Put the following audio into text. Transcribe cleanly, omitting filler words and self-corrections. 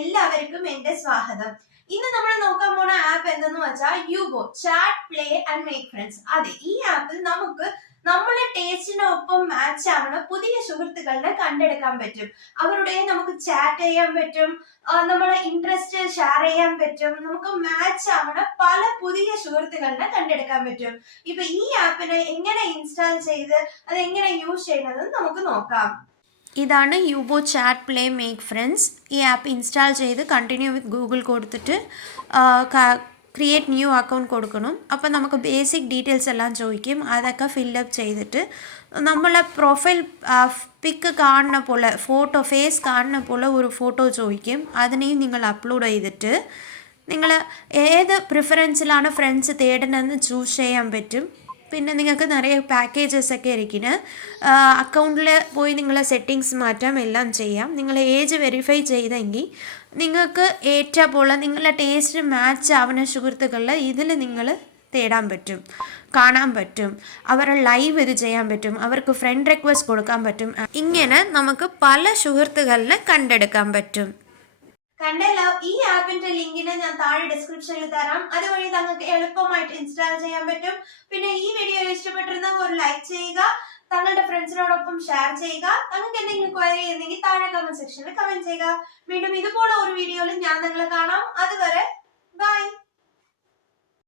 എല്ലാവർക്കും എന്റെ സ്വാഗതം. ഇന്ന് നമ്മൾ നോക്കാൻ പോണ ആപ്പ് എന്തെന്ന് വെച്ചാൽ Yubo chat play and make friends. അതെ, ഈ ആപ്പിൽ നമുക്ക് നമ്മുടെ ടേസ്റ്റിനൊപ്പം മാച്ച് ആവണ പുതിയ സുഹൃത്തുക്കളെ കണ്ടെടുക്കാൻ പറ്റും. അവരുടെ നമുക്ക് ചാറ്റ് ചെയ്യാൻ പറ്റും, നമ്മളെ ഇൻട്രസ്റ്റ് ഷെയർ ചെയ്യാൻ പറ്റും, നമുക്ക് മാച്ച് ആവണ പല പുതിയ സുഹൃത്തുക്കളെ കണ്ടെടുക്കാൻ പറ്റും. ഇപ്പൊ ഈ ആപ്പിനെ എങ്ങനെ ഇൻസ്റ്റാൾ ചെയ്ത് അത് എങ്ങനെ യൂസ് ചെയ്യുന്നത് നമുക്ക് നോക്കാം. ഇതാണ് യൂബോ ചാറ്റ് പ്ലേ മേക്ക് ഫ്രണ്ട്സ്. ഈ ആപ്പ് ഇൻസ്റ്റാൾ ചെയ്ത് കണ്ടിന്യൂ വിത്ത് ഗൂഗിൾ കൊടുത്തിട്ട് ക്രിയേറ്റ് ന്യൂ അക്കൗണ്ട് കൊടുക്കണം. അപ്പോൾ നമുക്ക് ബേസിക് ഡീറ്റെയിൽസ് എല്ലാം ചോദിക്കും. അതൊക്കെ ഫില്ലപ്പ് ചെയ്തിട്ട് നമ്മളെ പ്രൊഫൈൽ പിക്ക് കാണുന്ന പോലെ ഫേസ് കാണുന്ന പോലെ ഒരു ഫോട്ടോ ചോദിക്കും. അതിനെയും നിങ്ങൾ അപ്ലോഡ് ചെയ്തിട്ട് നിങ്ങൾ ഏത് പ്രിഫറൻസിലാണ് ഫ്രണ്ട്സ് തേടുന്നതെന്ന് ചൂസ് ചെയ്യാൻ പറ്റും. പിന്നെ നിങ്ങൾക്ക് നിറയെ പാക്കേജസ് ഒക്കെ ഇരിക്കുന്നു. അക്കൗണ്ടിൽ പോയി നിങ്ങളെ സെറ്റിങ്സ് മാറ്റാം, എല്ലാം ചെയ്യാം. നിങ്ങൾ ഏജ് വെരിഫൈ ചെയ്തെങ്കിൽ നിങ്ങൾക്ക് ഏറ്റവും പോലെ നിങ്ങളുടെ ടേസ്റ്റ് മാച്ച് ആവുന്ന സുഹൃത്തുക്കളിൽ ഇതിൽ നിങ്ങൾ തേടാൻ പറ്റും, കാണാൻ പറ്റും. അവരുടെ ലൈവ് ഇത് ചെയ്യാൻ പറ്റും, അവർക്ക് ഫ്രണ്ട് റിക്വസ്റ്റ് കൊടുക്കാൻ പറ്റും. ഇങ്ങനെ നമുക്ക് പല സുഹൃത്തുക്കളിനെ കണ്ടെടുക്കാൻ പറ്റും. കണ്ടല്ലോ, ഈ ആപ്പിന്റെ ലിങ്കിന് ഞാൻ താഴെ ഡിസ്ക്രിപ്ഷനിൽ തരാം. അതുവഴി നിങ്ങൾക്ക് എളുപ്പമായിട്ട് ഇൻസ്റ്റാൾ ചെയ്യാൻ പറ്റും. പിന്നെ ഈ വീഡിയോ ഇഷ്ടപ്പെട്ടിരുന്നെങ്കിൽ ഒരു ലൈക്ക് ചെയ്യുക, തങ്ങളുടെ ഫ്രണ്ട്സിനോടൊപ്പം ഷെയർ ചെയ്യുക. നിങ്ങൾക്ക് എന്തെങ്കിലും ക്വയറി ഉണ്ടെങ്കിൽ താഴെ കമന്റ് സെക്ഷനിൽ കമന്റ് ചെയ്യുക. വീണ്ടും ഇതുപോലെ ഒരു വീഡിയോയിൽ ഞാൻ നിങ്ങളെ കാണാം. അതുവരെ ബൈ.